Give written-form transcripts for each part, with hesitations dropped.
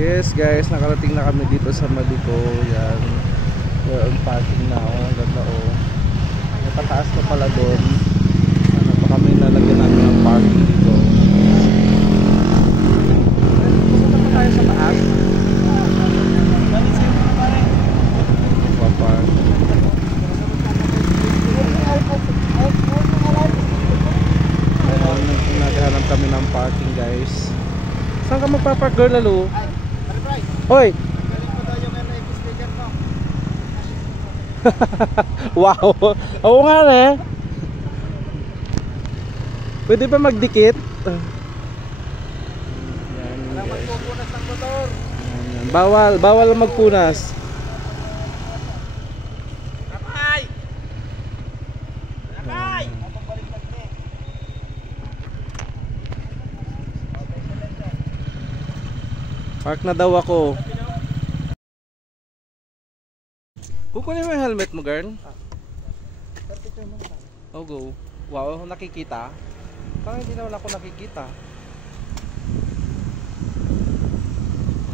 Yes guys, nakarating na kami dito sa Maliko. Yan. We're on parking na. Ang ganda oh. Napataas na pala doon. Ano pa kami nalagyan namin ng parking dito. Pupunta pa tayo sa taas. Park. Naghahanap kami ng parking guys. Saan ka magpapark girl lalo? Hoy! Wow! Oo nga eh. Pwede ba magdikit? Yan, magpupunas ng motor. Bawal, bawal magpunas. Kapay! Kapay! Park na daw ako. Kukunin mo yung helmet mo, girl. Oh, go. Wow, nakikita. Parang hindi naman ako nakikita.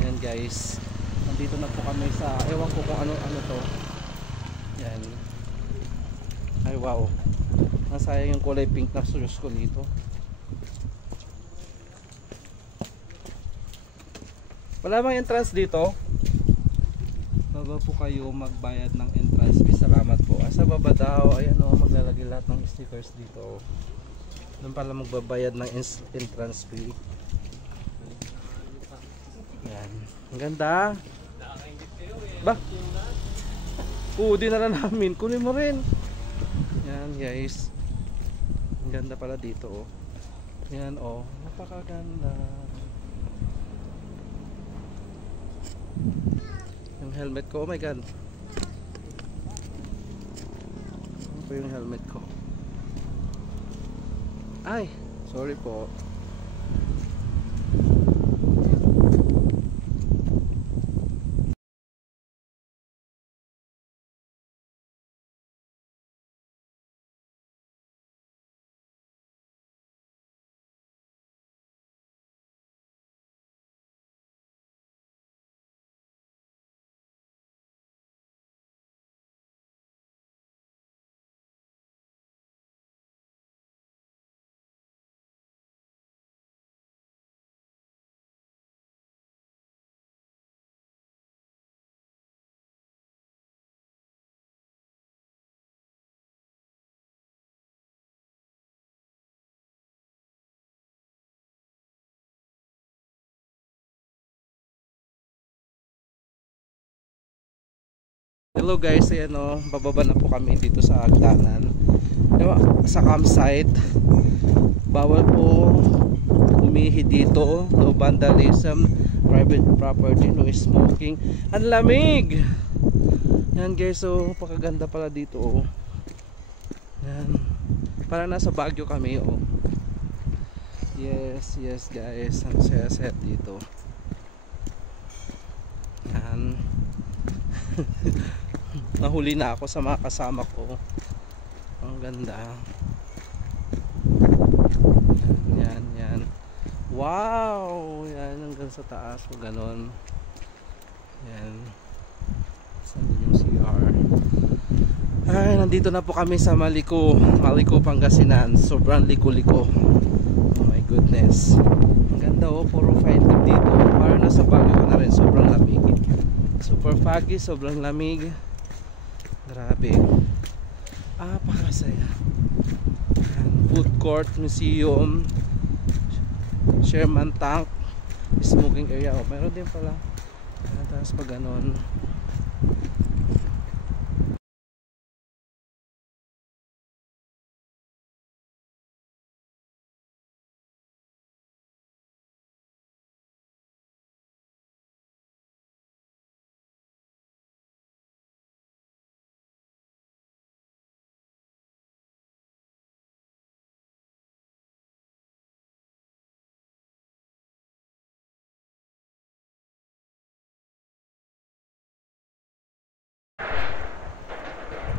Ayan guys. Nandito na po kami sa, ewan ko kung ano to. Yan. Ay wow. Nasayang yung kulay pink na shoes ko dito. Wala bang entrance dito? Baba po kayo magbayad ng entrance fee. Salamat po. Sa baba daw, ayan o, maglalagay lahat ng stickers dito. Doon pala magbabayad ng entrance fee. Yan. Ang ganda. Ba? Oo, dinala namin. Kunin mo rin. Yan guys. Ang ganda pala dito o. Yan o. Napakaganda. Yung helmet ko, oh my god. Ano po yung helmet ko? Ay, sorry po. Hello guys, ayan o, bababa na po kami dito sa hagdanan. Sa campsite. Bawal po umihi dito. No vandalism, private property, no smoking. Ang lamig! Yan guys, so pakaganda pala dito o. Yan. Parang nasa Baguio kami o. Yes, yes guys. Ang saya-saya dito. Yan. Nahuli na ako sa mga kasama ko. Ang ganda. Yan, yan. Wow! Yan, hanggang sa taas o ganon. Yan. Saan yung CR? Ay, nandito na po kami sa Maliko. Maliko, Pangasinan. Sobrang liko-liko. Oh my goodness. Ang ganda oh, puro fine dito. Parang nasa Baguio ko na rin. Sobrang lamig. Super foggy, sobrang lamig. Grabe. Pakasaya. Food court, museum, Sherman tank, smoking area. Oh, meron din pala. Tapos pag ganon.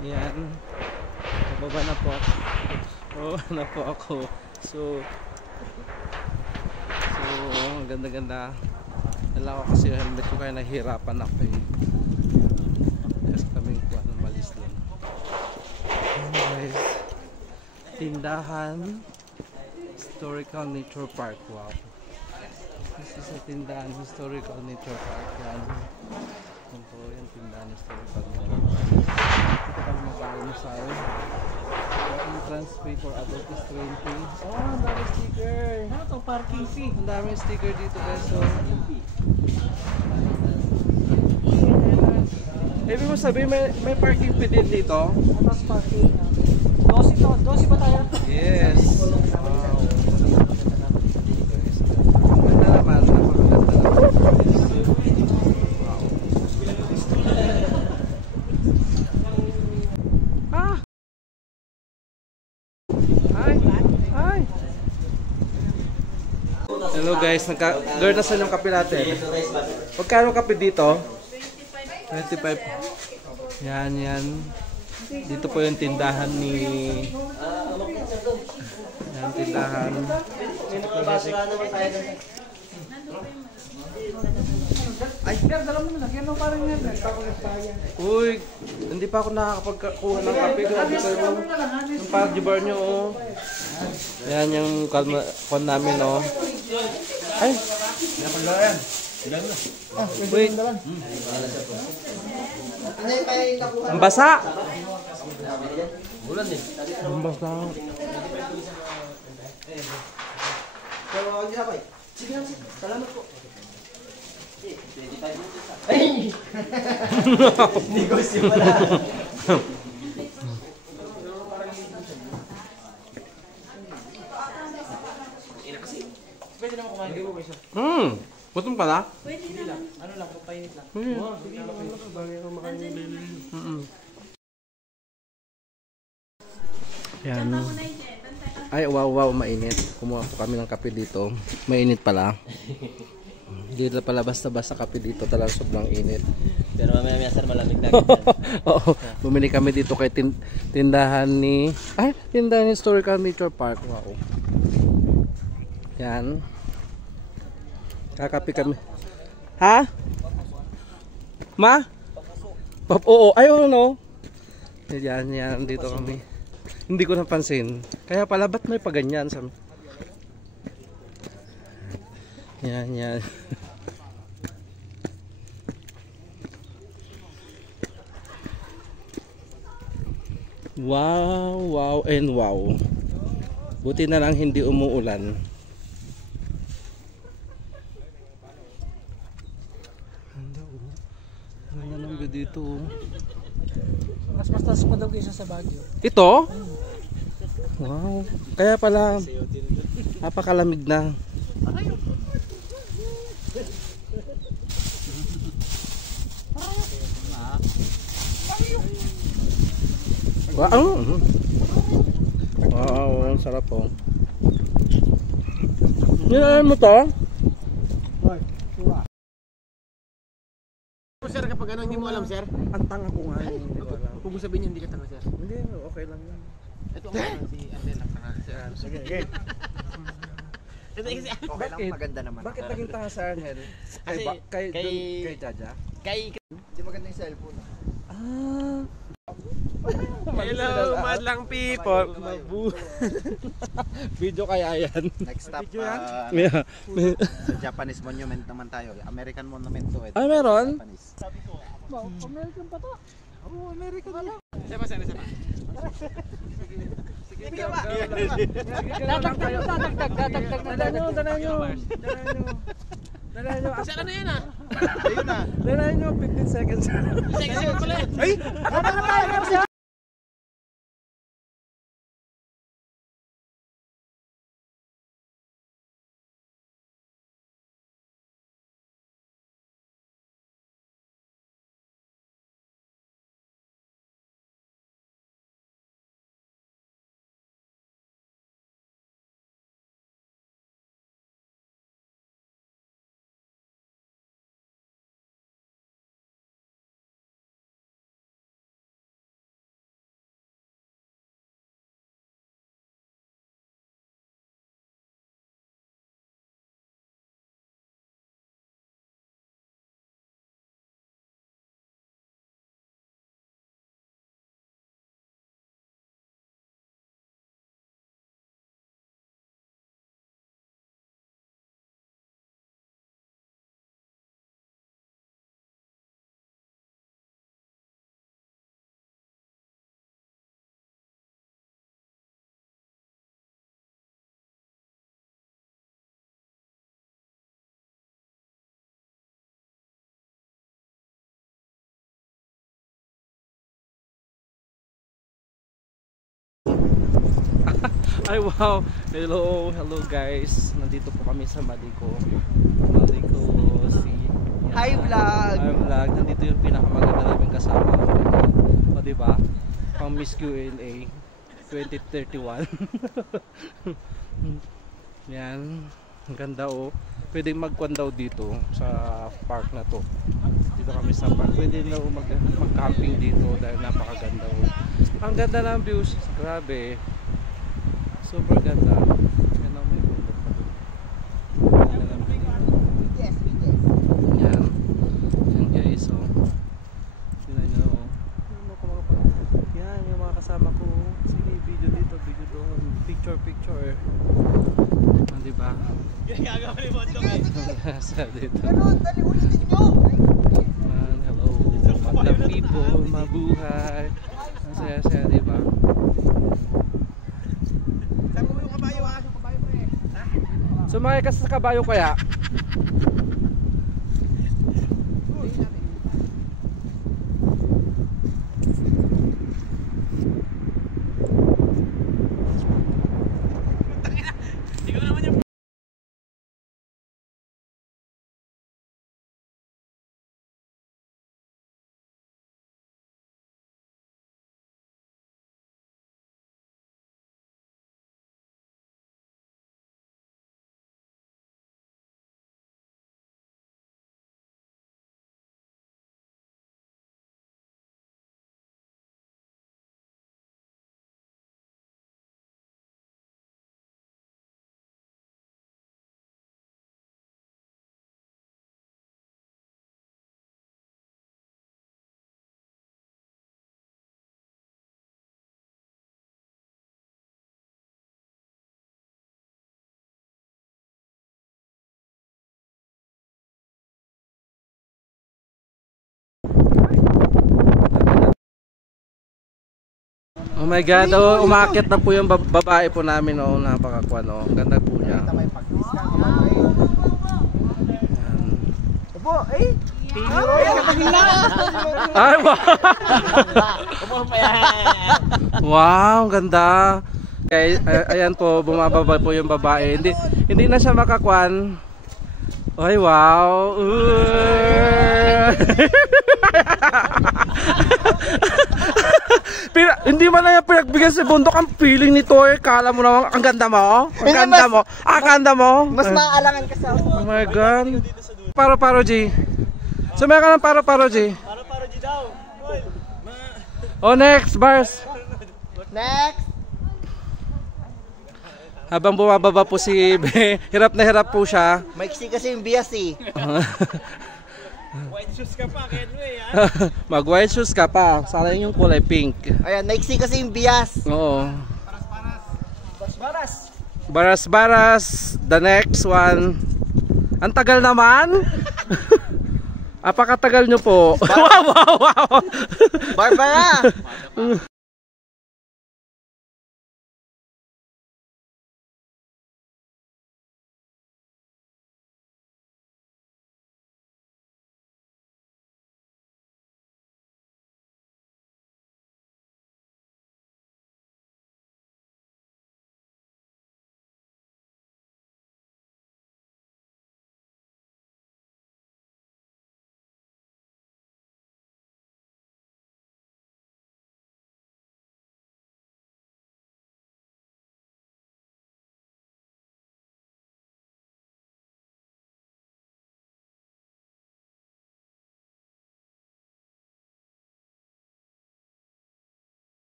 Yan. Bababa na po ako. Oh, na po ako. So ang ganda-ganda. Dala ko kasi yung helmet ko kaya nahihirapan ako eh. Kasi kaming kuha ng malis lang. Anyways, tindahan Historical Nature Park. Wow. This is a tindahan Historical Nature Park. Yan. Yan po yung tindahan Historical Nature Park. Dito kami mag-almusal. The entrance fee for adult is 20. Oh, ang dami sticker. Ano to? Parking fee. Ang dami sticker dito guys. So, ibig mo sabihin may parking fee din dito? Atas parking. 12 to. 12 ba tayo? Yes. Wow. Ganda naman. Napakaganda naman. Wow. Ah! Hi! Hi! Hello guys, girl na saan yung kape natin? Magkano kape dito? 25. Yan, yan. Dito po yung tindahan ni... Yan, tindahan. Ay, pero dala mo na lang. Yan o parang yan. Uy, hindi pa ako nakakapagkuha ng kape. Grabe kayo. Yung pag-bar nyo, oh. Yan yung kon namin, oh. Ay! Wait. Ang basa! Bulan eh. Ang basa. Pero hindi na ba? Sige lang, salamat po. Ay! Negosyo pala. Pwede naman kumain. Hindi mo ba siya? Gutom ka na? Pwede lang. Ano lang, papainit lang. Sige lang. Bagay ako makain daily. Yan. Ay, wow, wow, mainit. Kumuha po kami ng kape dito. Mainit pala. Dito pala basta-basta kape dito. Talagang sobrang init. Pero mamaya sir malamig na. Oo, bumili kami dito kay tindahan ni... Ay, tindahan ni Historical Nature Park. Wow. Yan. Kakape kami. Ha? Ma? Oo, ayun no. Yan, yan. Dito kami. Hindi ko napansin. Kaya pala, ba't may paganyan? Yan, yan. Wow, wow, and wow. Buti na lang hindi umuulan. Ganda ng view dito. Mas taas pa daw kaysa sa Baguio. Ito? Wow. Kaya pala napakalamig na. Wow. Wow, ang sarap po. Yan mo to? Sir, kapag ano hindi mo alam sir? Ang tanga ko nga. Hindi ko alam. Kung mo sabihin hindi ka tanga sir. Hindi, okay lang yan. Ito ang ano, si Arnel ang tanga sir. Sige, okay. Ito kasi Okay lang, maganda naman. Bakit naging tanga sa Arnel? Kay Jaja? Hindi maganda yung cellphone. Ah. Hello, madlang people. Video kaya yan. Next stop, Yeah. sa Japanese monument naman tayo. American monument to. Ah, meron? Japanese. American pa to. Oo, American na. Siapa sir, siapa? Sige ba? Dala nyo. Kasi ano yan ah? Ayun na. Dala nyo, 15 seconds. Second pala yan. Ay! Ano na tayo? Ay wow. Hello guys. Nandito po kami sa Malico Sea. Hi vlog. Hi vlog. Nandito yung pinakamaganda namin kasama. O diba? Pang Miss Q&A 2031. Yan. Ang ganda oh. Pwedeng magkwan daw dito sa park na to. Dito kami sa park. Pwede na mag-camping dito dahil napakaganda oh. Ang ganda ng views. Grabe. Super ganda. Yan ang may bundok. Yan. Yan guys oh. Tingnan nyo oh. Yan yung mga kasama ko. Sige, video dito, video doon. Picture. Diba? Gagawa ni Bondok eh. Sa dito. Dali ulitin nyo. Hello, magandang people, mabuhay. Ang saya-saya, diba? Saan mo yung kabayo ha? Yung kabayo pre. Sumakay ka sa kabayo kaya? Oh my god, oh, umakyat na po yung babae po namin oh, napakakuan oh. Ganda po niya. Opo, eh. Ay, wow. Wow, ganda. Okay, ayan po, bumababa po yung babae. Hindi na siya makakuan. Ay, wow. Hindi man na yung pinagbigyan si Bundok ang feeling nito eh. Kala mo naman, ang ganda mo. Ang ganda mo. Ang ganda mo. Mas maaalangan ka sa Oh my god. Paro-paro G. Sumaya ka ng paro-paro G. Paro-paro G daw. Oh, next, bars. Next. Habang bumababa po si Be, hirap na hirap po siya. Maiksi kasi yung bias eh. White shoes ka pa, Kenway ha? Mag white shoes ka pa. Sana yung kulay pink. Ayan, maiksi kasi yung bias. Oo. Baras. Baras-baras. The next one. Ang tagal naman. Apakatagal nyo po. Wow. Barbara.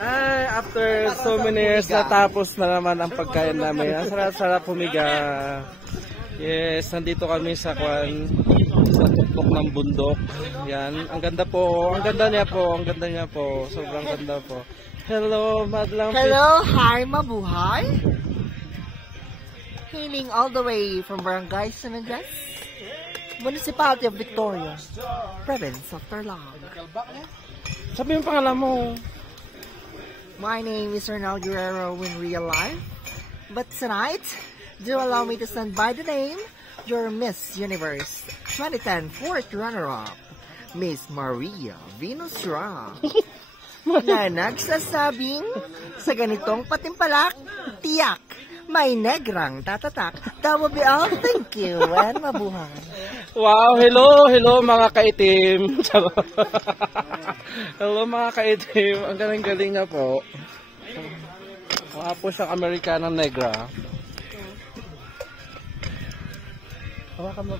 Ay, after so many years natapos na naman ang pagkain namin. Ang sarap-sarap humiga. Yes, nandito kami sa tuktok ng bundok. Yan, ang ganda po. Ang ganda niya po. Sobrang ganda po. Hello, madlang. Hello, hi, mabuhay. Hailing all the way from Barangay Semendas, Municipality of Victoria, Province of Tarlac. Sabi yung pangalan mo. My name is Ronald Guerrero in real life. But tonight, do allow me to stand by the name, your Miss Universe 2010 fourth runner-up, Miss Maria Venus Ra. Na nagsasabing, sa ganitong patimpalak, tiyak, may negrang tatatak. That will be all. Thank you and mabuhay. Wow, hello mga kaitim. Hello mga kaitim. Ang galing-galing na po. Mukha po siyang Amerikanang negra. Hawakan mo.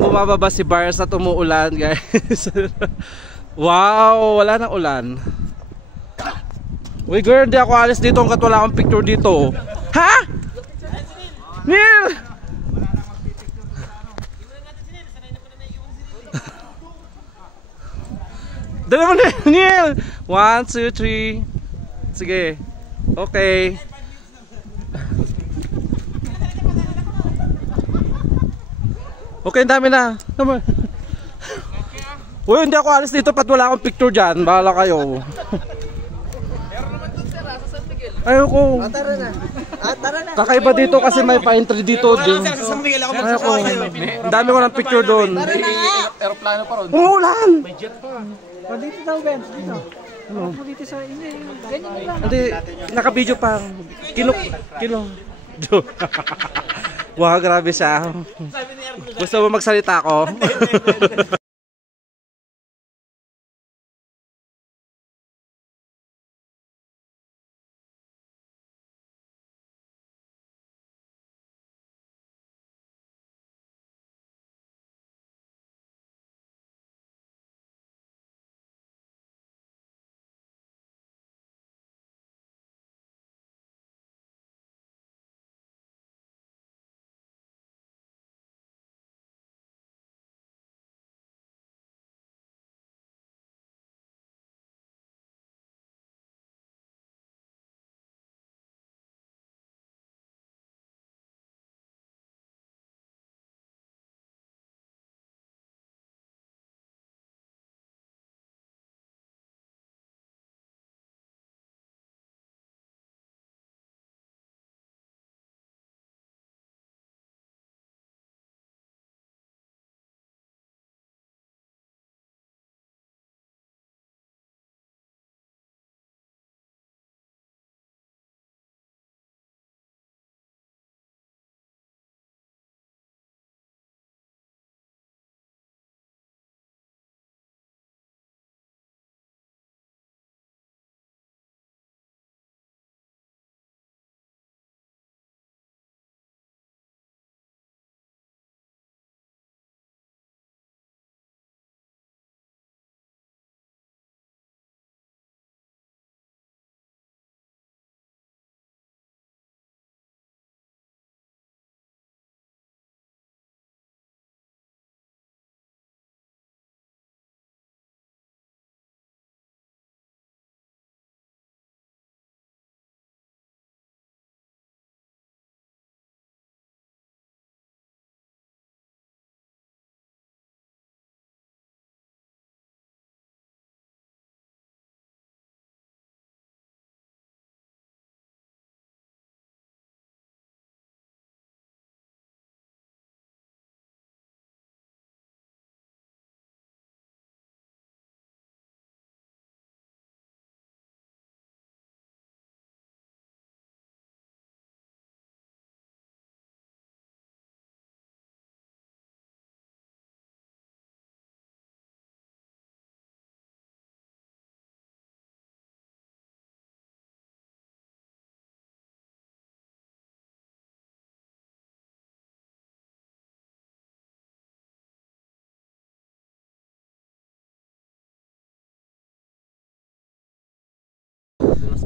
Bumababa si Bars at umuulan, guys. Wow, wala nang ulan. Uy girl, hindi ako alis dito hanggat wala akong picture dito. Ha? Neil! Dala mo na, Neil! 1, 2, 3. Sige. Okay. Okay, ang dami na. Uy, hindi ako alis dito pat wala akong picture dyan. Bahala kayo. Ayoko. Tara na. Tara na. Kakaiba dito kasi may pa-entry dito. Ayoko. Ang dami ko ng picture doon. Aeroplano pa ron. Umuulan! May jet pa. Dito daw, Ben. Dito. Dito sa inyo. Ganyan lang. Hindi, naka-video pa. Kilo. Wow, grabe siya. Gusto mo magsalita ako?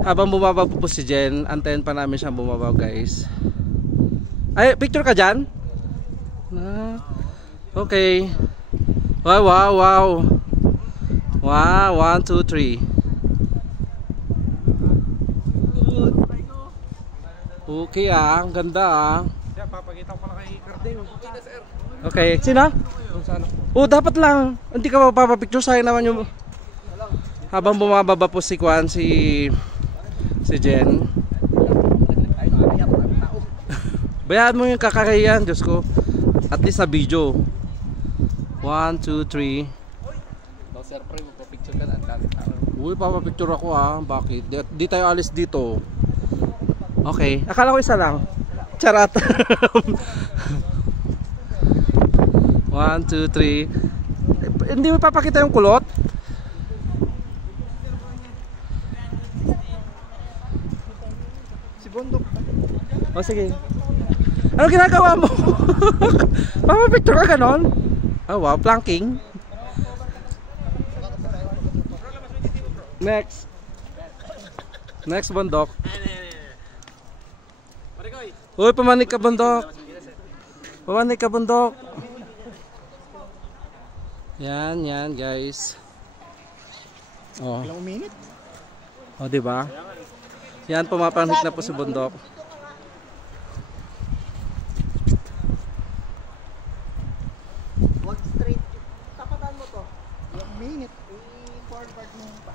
Habang bumaba po si Jen, antayin pa namin siyang bumaba guys. Ay, picture ka dyan? Okay. Wow, wow, wow. Wow, 1, 2, 3. Okay ang ganda Papakita ko na kay Carding. Okay, sino? Oh, dapat lang. Hindi ka mapapapicture, sayang naman yung... Habang bumababa po si Kwan, si Jen. Bayaan mo yung kakakayan, Diyos ko. At least sa video. 1, 2, 3. Sir, pre, magpa-picture ka na. Uy, papapicture ako Bakit? Di tayo alis dito. Okay, akala ko isa lang. Charat. 1, 2, 3. Hindi mo papakita yung kulot? Si Bondok. O sige. Ano ginagawa mo? Papapicture ka ganon? Oh wow, planking. Next. Next, Bondok. Uy, pamanik ka, Bondok. Pamanik ka, Bondok. Yan, guys. Oh. Ilang minute? Oh, di ba? Yan, pumapanhik na po si Bondok. Walk straight. Tapatan mo to. Ilang minute? I-forward mo pa.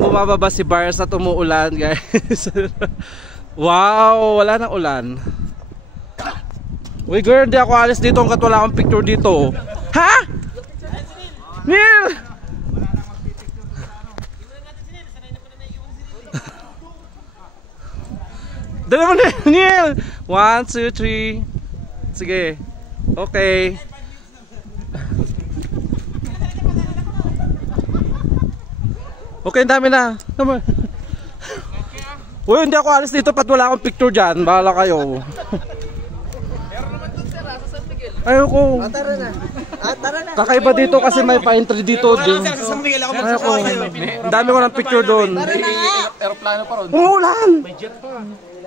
Bumababa si Bars at umuulan, guys. Wow, wala nang ulan. Uy girl, di ako alis dito hanggat wala akong picture dito. Ha? Neil! Dala mo na, Neil! 1, 2, 3. Sige. Okay. Okay, ang dami na. Uy, hindi ako alis dito pat wala akong picture dyan. Bahala kayo. Ayoko. Tara na. Tara na. Kakaiba dito kasi may pa-entry dito. Ayoko. Ang dami ko ng picture doon. Aeroplano pa ron. Umuulan! May jet pa.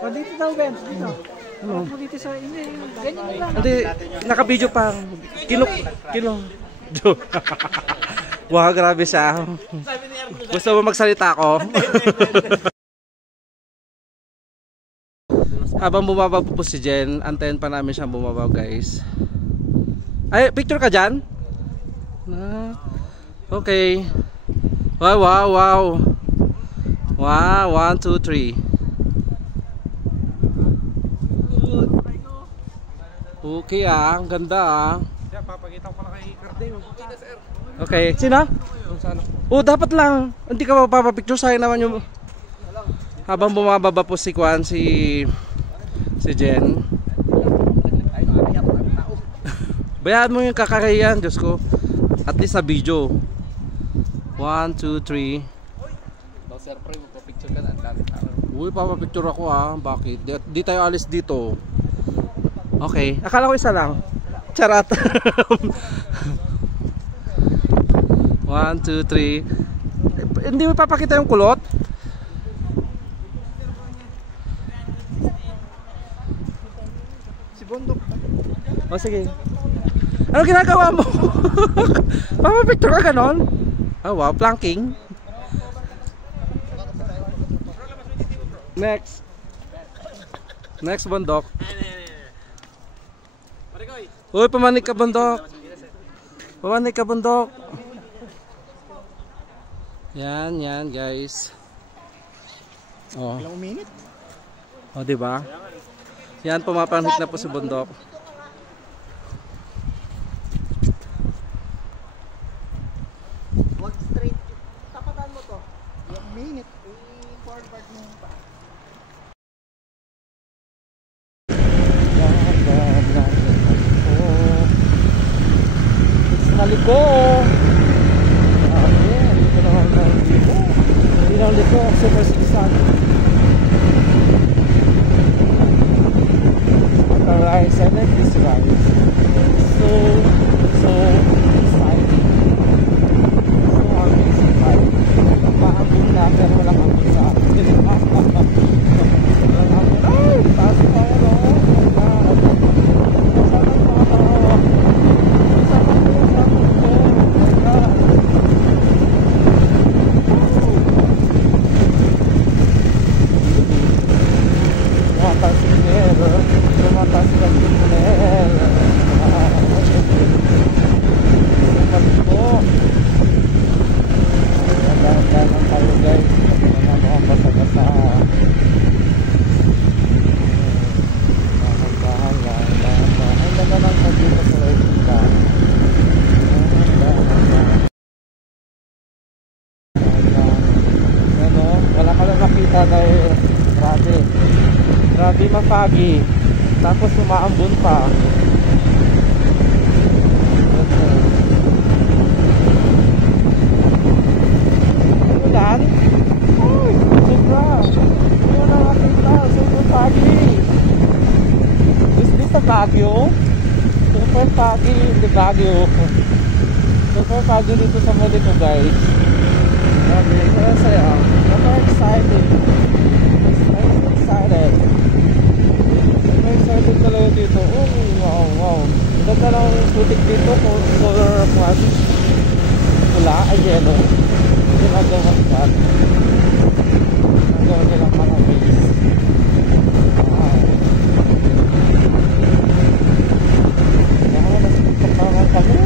Dito daw, Ben. Dito. Dito sa inyo. Ganyan lang. Hindi, naka-video pa. Kilo. Wow, grabe siya. Gusto mo magsalita ako? Habang bumaba po si Jen, antayin pa namin siyang bumaba, guys. Ay, picture ka dyan? Okay. Wow, wow, wow. Wow, 1, 2, 3. Okay ang ganda Papakita ko na kay Cardeo. Okay, sino? Dapat lang. Hindi ka mapapapicture, sayang naman yung... Habang bumababa po si Kwan, si Jen. Bayaan mo yung kakarayan, Diyos ko. At least sa video. 1, 2, 3. Daw sir, pre, magpa-picture ka na. Ang dami tao. Uy, papapicture ako Bakit? Di tayo alis dito. Okay, akala ko isa lang. Charat. 1, 2, 3. Hindi mo papakita yung kulot? Si Bondok. O sige. Ano ginagawa mo? Papapicture ka ganon? Oh wow, planking. Next. Next, Bondok. Uy, pamanik ka, Bondok. Pamanik ka, Bondok. Yan, guys. Oh. Ilang minute? Oh, di ba? Yan, pumapanik na po si Bondok. Wag straight. Tapatan mo to. Ilang minute? I-forward mo pa. Naliko. Ayan, dito naman naliko. Hindi lang liko, super sikisan. The rice, I like this rice. So exciting. So amazing, right? Maambing na, pero walang ambing sa akin. Walang ambing. Ay, taas pa ako, no? Grabe mapagi. Tapos umaambon pa. Ulan? Uy, sobra. Hindi na nakita. Super pagi. Is this a Baguio? Super pagi in the Baguio. Super pagi dito sa Malito, guys. Grabe, kaya saya. Super exciting. I'm excited. I'm excited talaga dito. Oh, wow. Ganda lang putik dito kung solar plus pula ay yellow. Ginagawa siya. Ginagawa nilang mga base. Wow. Nasipuntahan kami.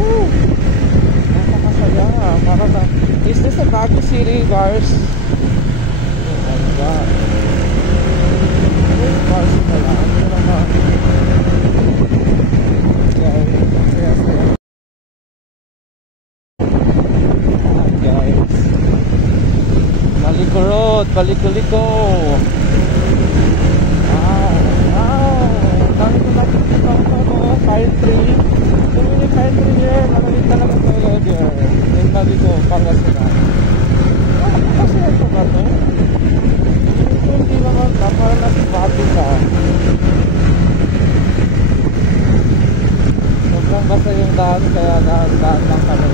Nakakasaya. Parang is this a Baguio City, guys? Oh my God. Cars pala. Ano naman? Guys. Maliko Road. Baliko-liko. Wow. Dami ko nakikita ko. Pine tree. Yung pine tree here. Maraming talaga talaga here. Yung Baliko. Pangasinan. Kasi ito ba ito? Hindi naman na, parang nasibati ka. Sobrang basa yung daan, kaya daan lang kami.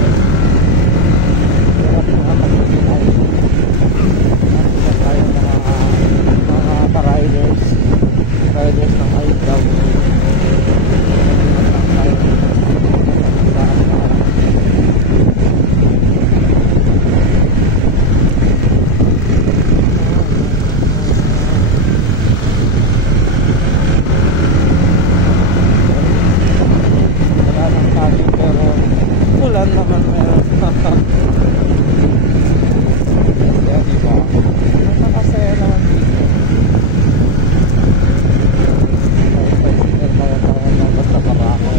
Kaya pinakapagpapilay. Nakita tayo mga pa-riders ng IW. Nakita tayo daan na Yan naman meron. Yan, diba? Napakasaya naman dito. Basta kabako.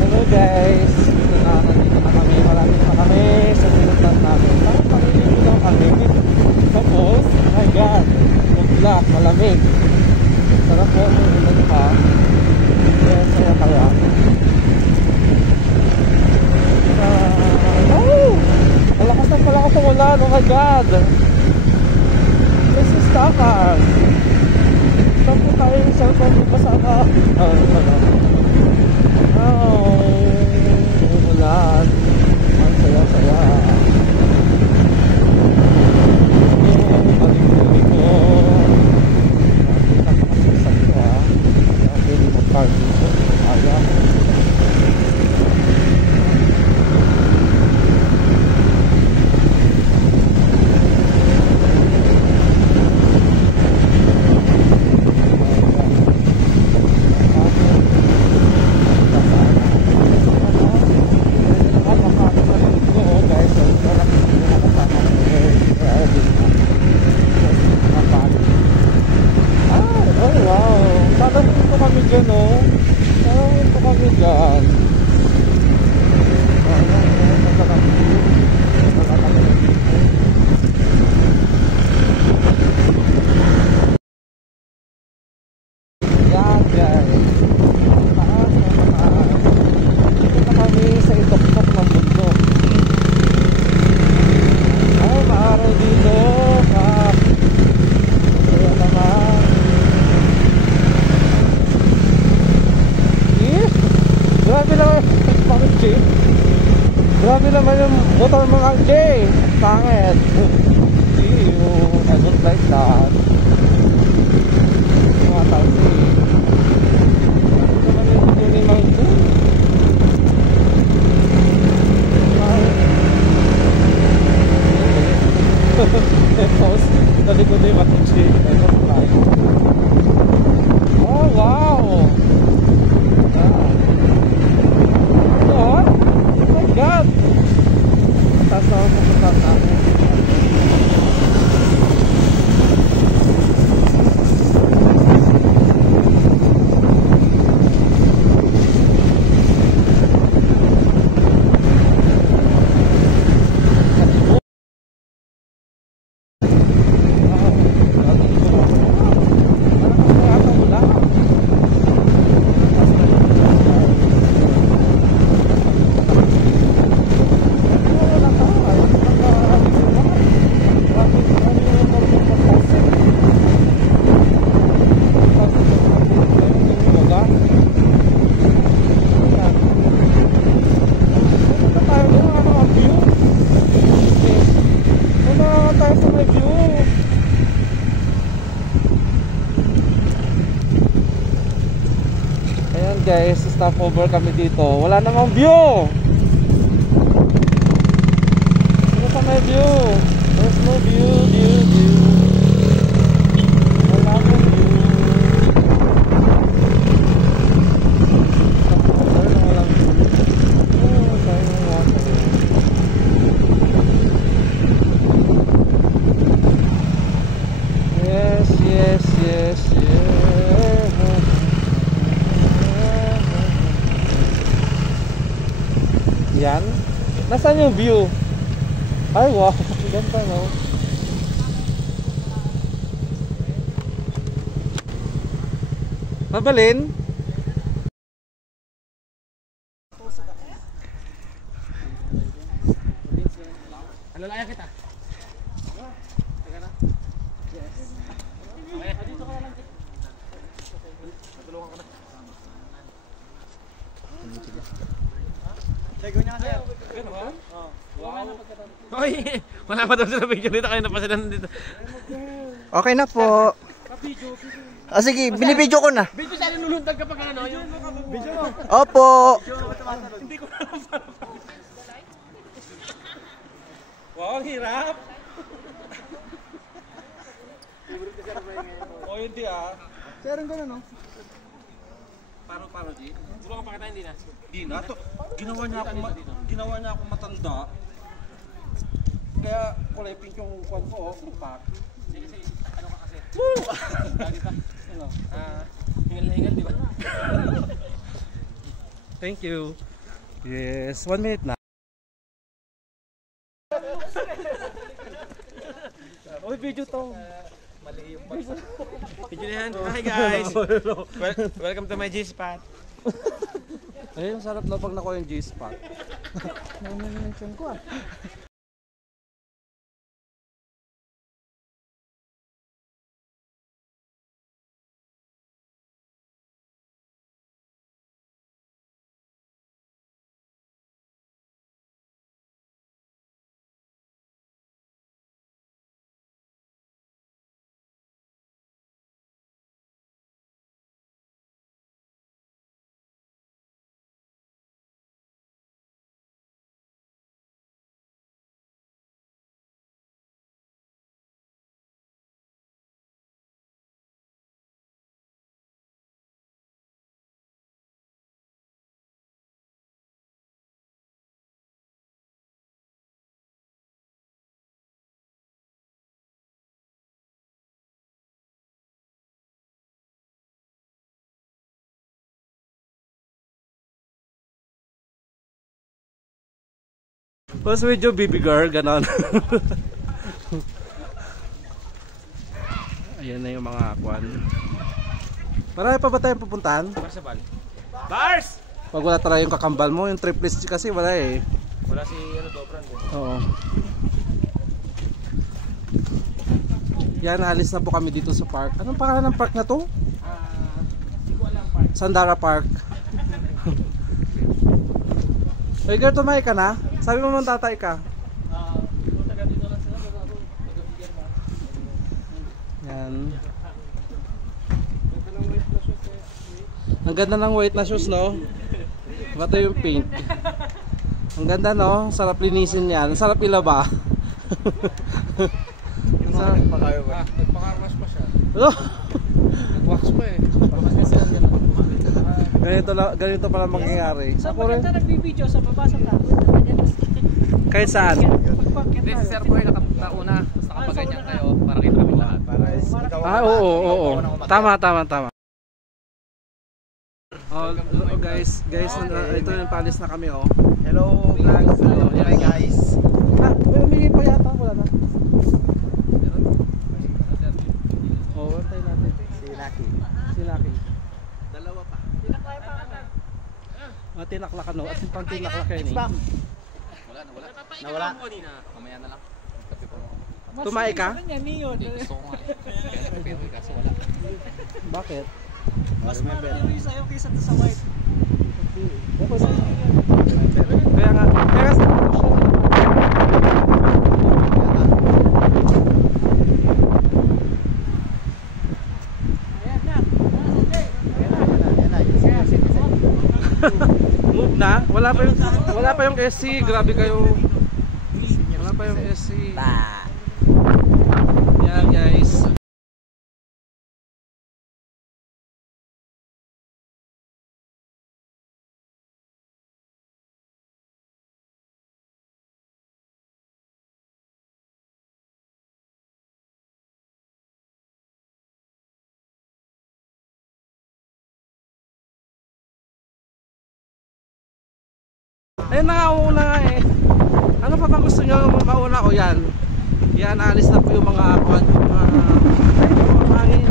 Hello guys, nandito na kami, malapit na kami sa sinutan namin. Parang pamilito lang kami. Tapos, oh my god, mag-black, malamig. Sarap po yung ilan pa. Kaya saya kaya. Malakas na pala ako umulan, oh my god. This is takas. Saan po tayo yung cellphone ko pa sana? Umulan. Ang saya-saya. Balik-balik ko. Nakita ko kasi sa ito ha. Pwede mag-park dito. Ayaw. Grabe naman yung motor mga J. Pangit. Ew, I don't like that. Mga taxi. Ito naman yung video ni Mang J. Tapos, nalikod na yung Mang J. I don't like. Oh, wow! God! Taas na ako pupunta sa ako. Guys, stop over kami dito. Wala namang view. Ano pa may view? There's no view. Wala akong view. Stop over na walang view. Oh, tayo ng water. Yes. Yan. Nasaan yung view? Ay, wow. Ganda, no? Mabalin? Alalaya kita. Teka na. Yes. Okay. Dito ka lang. Natulungan ko na. Tego niya sir. Gano ba? Oo. Wow. Hoy, wala pa daw sila picture dito, kayo na pa sila nandito. Okay na po. Sige, binibidyo ko na. Video sa niluluntag kapag ano, yung video mo. Opo. Hindi ko na Ang hirap. Oh, hindi ah. Sir, ang gano'n, no? Paro, G. Gusto ko pakita hindi na. Hindi na. Ginawa niya akong matanda. Kaya kulay pink yung kwan ko, lupak. Kasi ano ka kasi? Woo! Ano? Hingal na hingal, di ba? Thank you. Yes, 1 minute na. Oy, video to. Mali yung bag. Video na yan. Hi guys! Welcome to my G-Spot. Ayun, sarap na pag nakuha yung G-Spot. Nami-mention ko ah. Post video, baby girl, ganon. Ayan na yung mga kwan. Marami pa ba tayong pupuntahan? Barsabal. Bars! Pag wala talaga yung kakambal mo, yung triplets kasi wala eh. Wala si Dobran din. Oo. Yan, alis na po kami dito sa park. Anong pangalan ng park na to? Hindi ko alam park. Sandara Park. Hey girl, tumay ka na? Sabi mo mong tatay ka. Taga dito lang sila. Yan. Ang ganda ng white na shoes, no? Bato yung pink. Ang ganda, no? Sarap linisin yan. Sarap ilaba. Nagpakarmas pa siya. Ano? Nagwax pa eh. Ganito pala mangyayari. So maganda nagbibideo sa baba sa taas. Kahit saan? Hindi, si Sir Boy nakauna. Basta nakapaganyan kayo para kita kami lahat. Oo. Tama. Oh, guys, ito yung palis na kami, oh. Hello vlogs. Hi guys. May umigay pa yata, wala na. Oh, antay natin. Si Lucky. Dalawa pa. Tinaklakan, no? At yung pang tinaklakan eh. Nawala. Mamaya na lang. Tumay ka? Gusto ko nga eh. Pero kaso wala. Bakit? Mas mahal yung sa'yo kaysa sa white. Kaya nga move na? Wala pa yung SC, grabe kayo. Wala pa yung SC. Yan guys. Ayun na nga, una nga eh. Ano pa bang gusto nyo mauna ko yan? Yan, alis na po yung mga hangin.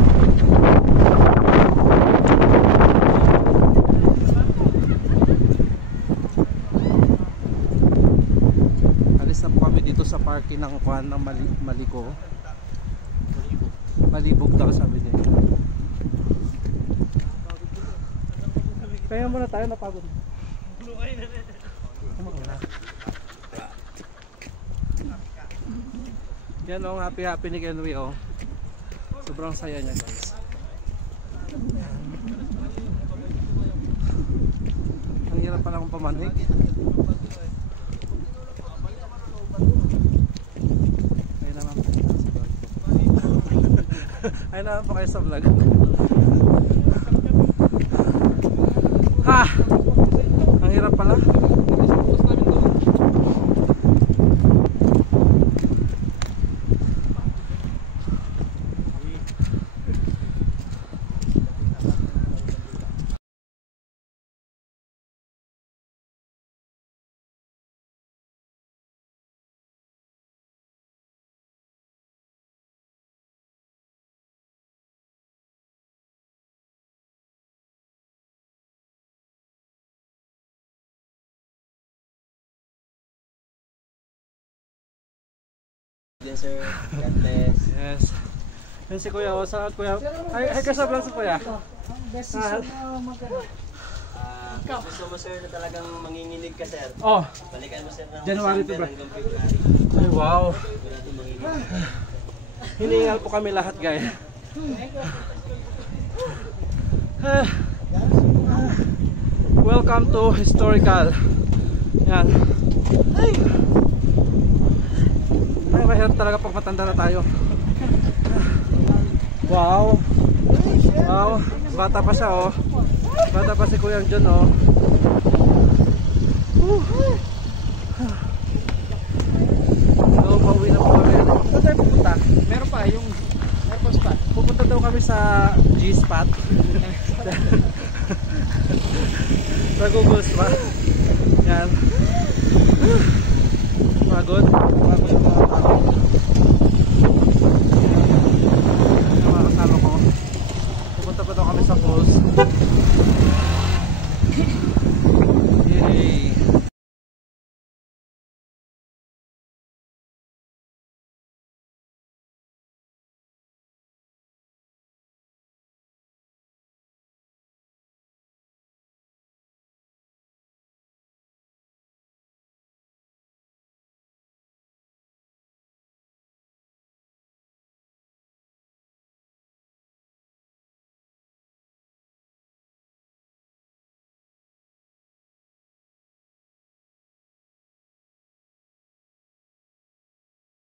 Alis na po kami dito sa parking ng kwan ng Maliko. Malibog daw sabi niya. Kaya muna tayo, napagod. Yan o, happy ni Kenwy o. Sobrang saya niya guys. Ang hirap pala akong pamanhig. Ay naman po kayo sa vlog. Ha! Ang hirap pala. Yes, sir. God bless. Yes. Yan si Kuya. What's up, Kuya? Ay ka sa vlog sa Kuya. Best season na magano. Kung gusto mo, sir, na talagang manginginig ka, sir. Oh, Balikan mo, sir, ng January to December ba? hanggang February. ay wow. Sigurado manginginig. Hiningal po kami lahat, guys. Welcome to historical. Yan. Ay, mahirap talaga pag matanda na tayo. Wow. Wow. Bata pa siya, oh. Bata pa si Kuya John, oh. So, pauwi na po kami. Saan tayo pupunta? Meron pa yung airport spot. Pupunta daw kami sa G-Spot. Sa Google Spot. Yan. Pagod.